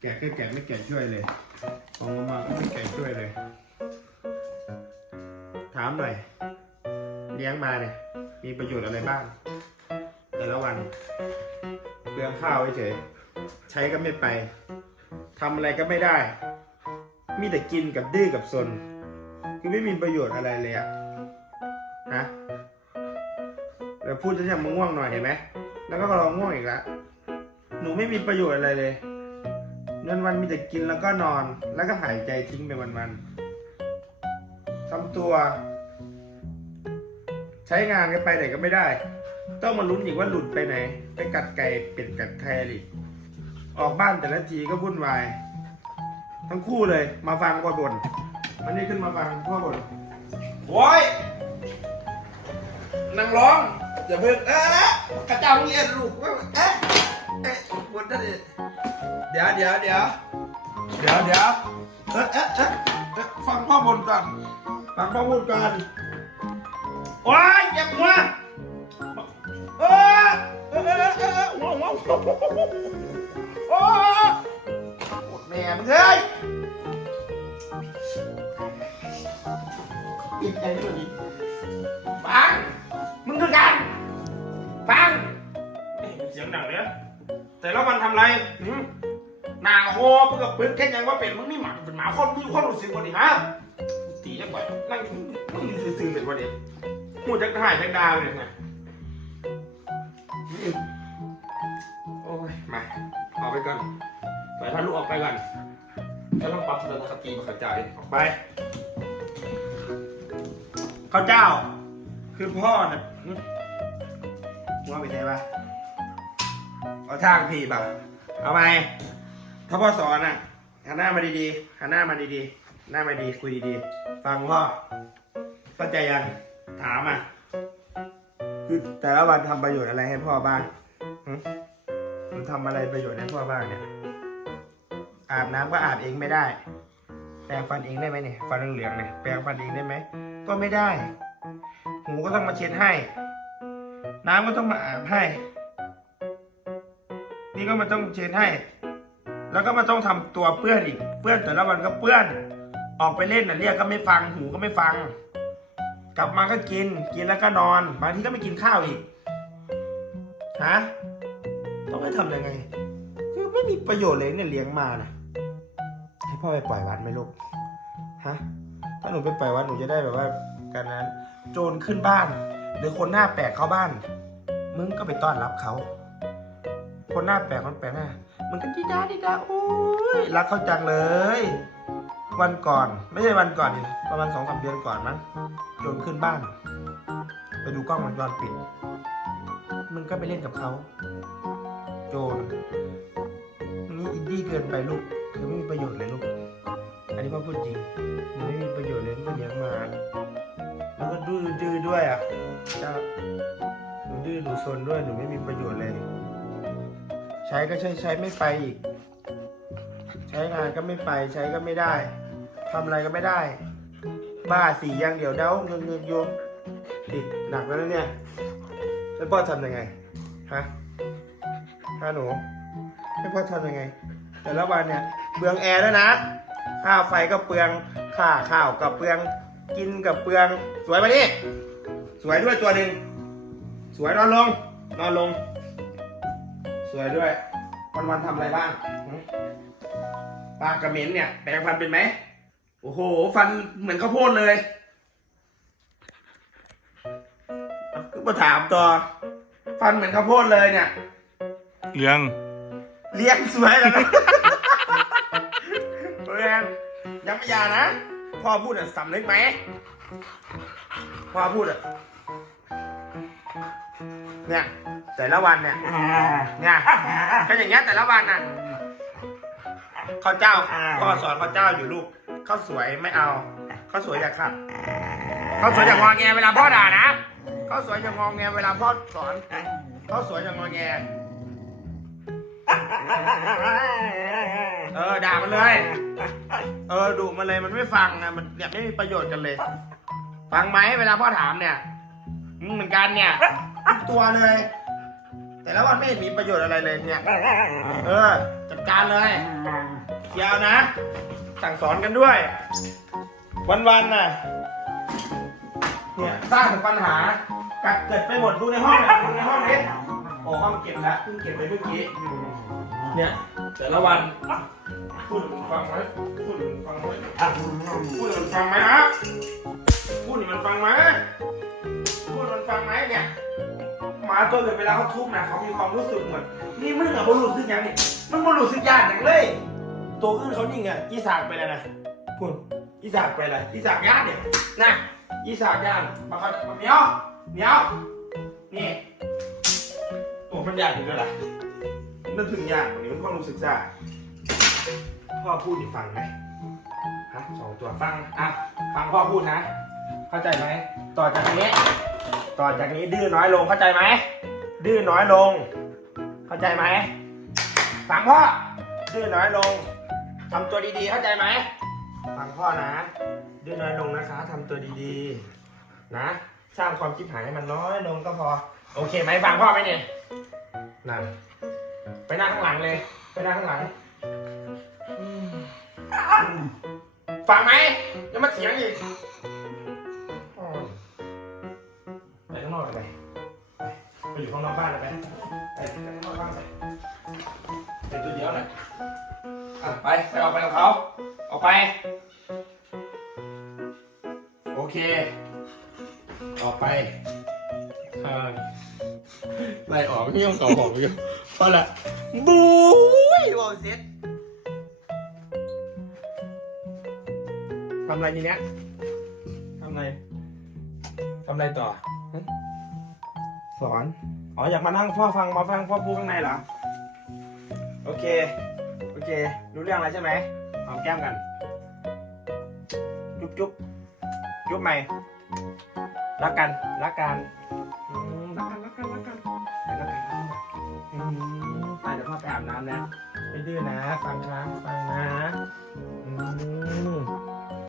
แกะก็แกะไม่แกะช่วยเลยเอามาก็ไม่แกะช่วยเลย ถามหน่อย เลี้ยงมาเนี่ย มีประโยชน์อะไรบ้าง แต่ละวันเปลืองข้าวเฉยๆใช้ก็ไม่ไปทำอะไรก็ไม่ได้ มีแต่กินกับดื้อกับซนคือไม่มีประโยชน์อะไรเลยอะฮะแล้วพูดจะทำมึงง่วงหน่อยเห็นไหมแล้วก็รอง่วงอีกแล้วหนูไม่มีประโยชน์อะไรเลย วันวันมีแต่กินแล้วก็นอน แล้วก็หายใจทิ้งไปวันๆทำตัว ใช้งานกันไปไหนก็ไม่ได้ ต้องมาลุ้นอีกว่าหลุดไปไหน ไปกัดไก่เป็ดกัดแครอีกออกบ้านแต่ละทีก็วุ่นวาย ทั้งคู่เลย มาฟังพ่อบ่นวันนี้ขึ้นมาฟังพ่อบ่นโว้ยนางร้องอย่าเพิ่งเอ๊ะกระจ้าเงียบลูกเอ๊ะเอ๊ะบ่นนั่นดิ เดี๋ยวเดี๋ยวเดี๋ยวเดี๋ยวเดี๋ยวเอ๊ะเอ๊ะเอ๊ะเอ๊ะฟังพ่อบ่นก่อนฟังพ่อพูดก่อนโอ้ยอย่าหัวเออเออเออเออเออหัวหัวหัวโอ้ยโคตรแม่มึงเอ้ยปิดใจด้วยดิฟังมึงคือกันฟังเสียงดังเลยแต่และวันทำไรหืม หนาโหมึงกับปืนแค่ยังว่าเป็นมึงนี่หมาเป็นหมาคนมีคนรู้สึกวันนี้ฮะตีจังบ่อยนั่งมึงซื่อๆเป็นวันนี้พูดจักถ่ายจักดาวเลยไงอืมโอ้ยมาออกไปก่อนปล่อยพาลูกออกไปก่อนแล้วต้องปรับทัศนคติมาเข้าใจออกไปข้าวเจ้า คือพ่อเนี่ยว่าไปไหนวะเอาทางพี่ป่ะเอาไหม ถ้าพ่อสอนอะหันหน้ามาดีๆหันหน้ามาดีๆหน้ามาดีคุยดีๆ ฟังพ่อเข้าใจยังถามอะคือแต่ละวันทำประโยชน์อะไรให้พ่อบ้างหึมันทำอะไรประโยชน์ให้พ่อบ้างเนี่ย อาบน้ำก็อาบเองไม่ได้ แปรงฟันเองได้ไหมเนี่ย ฟันเหลืองๆเนี่ยแปรงฟันเองได้ไหม ก็ไม่ได้ หูก็ต้องมาเช็ดให้ น้ำก็ต้องมาอาบให้ นี่ก็มาต้องเช็ดให้ แล้วก็มาต้องทำตัวเปื้อนอีก เปื้อนแต่ละวันก็เปื้อน ออกไปเล่นน่ะเรียกก็ไม่ฟัง หูก็ไม่ฟัง กลับมาก็กิน กินแล้วก็นอน บางทีก็ไม่กินข้าวอีก ฮะ ต้องให้ทำยังไง คือไม่มีประโยชน์เลยเนี่ยเลี้ยงมานะให้พ่อไปปล่อยวัดไหมลูก ฮะ ถ้าหนูไปปล่อยวัดหนูจะได้แบบว่าการนั้น โจรขึ้นบ้าน หรือคนหน้าแปลกเข้าบ้าน มึงก็ไปต้อนรับเขา คนหน้าแปลกคนแปลกหน้ามึงก็ดีดาดีดาโอ้ยรักเขาจังเลย วันก่อน ไม่ใช่วันก่อนดิประมาณสองสามเดือนก่อนมั้งโจรขึ้นบ้าน ไปดูกล้องวงจรปิด มึงก็ไปเล่นกับเขาโจรนี่อินดี้เกินไปลูกคือไม่มีประโยชน์เลยลูก อันนี้พ่อพูดจริงมันไม่มีประโยชน์เลยมันเลี้ยงมาแล้วก็ดื้อดื้อด้วยอะเจ้าหนูดื้อหนูซนด้วยหนูไม่มีประโยชน์เลย ใช้ก็ใช้ใช้ไม่ไปอีก ใช้งานก็ไม่ไปใช้ก็ไม่ได้ทำอะไรก็ไม่ได้ บ้าสีอย่างเดียวเด้าเงือกเงือกโยมติดหนักแล้วนะเนี่ยแล้วพ่อทำยังไงฮะฮะหนูให้พ่อทำยังไง แต่ละวันเนี่ยเปลืองแอร์ด้วยนะค่าไฟก็เปลืองค่าข้าวก็เปลืองกินกับเปลือง สวยไหมนี่สวยด้วยตัวหนึ่งสวยนอนลงนอนลง สวยด้วย วันวันๆทำอะไรบ้างหึปากกระเหม็นเนี่ย แปรงฟันเป็นไหม โอ้โห ฟันเหมือนข้าวโพดเลยก็มาถามต่อ ฟันเหมือนข้าวโพดเลยเนี่ย เรื่องเลี้ยงสวยแล้วนะ เพื่อนยังไม่หยานะ พ่อพูดอะสำนึกไหม พ่อพูดอะ เนี่ย แต่ละวันเนี่ยเนี่ยก็อย่างเงี้ยแต่ละวันน่ะข้าวเจ้าพ่อสอนข้าวเจ้าอยู่ลูกข้าวสวยไม่เอาข้าวสวยอย่าขัดข้าวสวยอย่างงอแงเวลาพ่อด่านะข้าวสวยอย่างงอแงเวลาพ่อสอนข้าวสวยอย่างงอแงเออด่ามันเลย เออดุมันเลยมันไม่ฟังนะมันเนี่ยไม่มีประโยชน์กันเลย ฟังไหมเวลาพ่อถามเนี่ยมึงเหมือนกันเนี่ยทุกตัวเลย แต่ละวันไม่เห็นมีประโยชน์อะไรเลยเนี่ย เออ จัดการเลยอเคลียร์นะ สั่งสอนกันด้วย วันๆน่ะ เนี่ยสร้างแต่ปัญหากัดเกิดไปหมดดูในห้องเนี่ยดูในห้องนี้โอ้ห้องเก็บแล้วเพิ่งเก็บไปเมื่อกี้ เนี่ย แต่ละวันพูดฟังไหมพูดฟังไหมพูดมันฟังไหมครับพูดนี่มันฟังไหมพูดมันฟังไหมเนี่ย หมาตัวอื่นเวลาเขาทุบนะเขามีความรู้สึกเหมือนนี่มึงอะบรู้สึกยังนี่มึงบรู้สึกยากอย่างเลย ตัวอื่นเขานิ่งอะอีสากไปเลยนะพูดอีสากไปเลยอีสากย่านเนี่ยนะอีสากย่านมาเขามาเนี้ยเนี้ยนี่โอ้มันยากอยู่ด้วยล่ะมันถึงยากกว่านี้มันความรู้สึกซ่าพ่อพูดอีกฟังไหมฮะสองตัวฟังอะฟังพ่อพูดนะ เข้าใจไหมต่อจากนี้ ต่อจากนี้ดื้อน้อยลงเข้าใจไหม ดื้อน้อยลง เข้าใจไหมฟังพ่อ ดื้อน้อยลงทำตัวดีๆ เข้าใจไหมฟังพ่อนะ ดื้อน้อยลงนะคะทำตัวดีๆ นะ สร้างความคิดหายให้มันน้อยลงก็พอ โอเคไหมฟังพ่อไหมเนี่ยนั่นไปนั่งข้างหลังเลย ไปนั่งข้างหลัง ฟังไหมยังมาเถียงอีก ไปข้างนอกเลยไปไปไปอยู่ข้างนอกบ้านเลยไปไปไปข้างนอกบ้านไปเป็นตัวเดียวเลยอะไปไปออกไปกับเขาออกไป โอเค ออกไปอ่าไล่ออกไม่ยอมเขาออกอยู่เพราะละบุ้ยโอเซ็ตทำอะไรทีเนี้ยทำอะไรทำอะไรต่อฮะ สอน อ๋ออยากมานั่งพ่อฟังมาฟังพ่อพูดข้างในเหรอ โอเค โอเค รู้เรื่องแล้วใช่ไหมหอมแก้มกัน จุ๊บจุ๊บจุ๊บใหม่ รักกัน รักกันอืมรักกัน รักกัน รักกันรักกันรักกันอืมไปเดี๋ยวพ่อไปอาบน้ำนะ ไม่ดื้อนะ ฟังนะ ฟังนะ อืม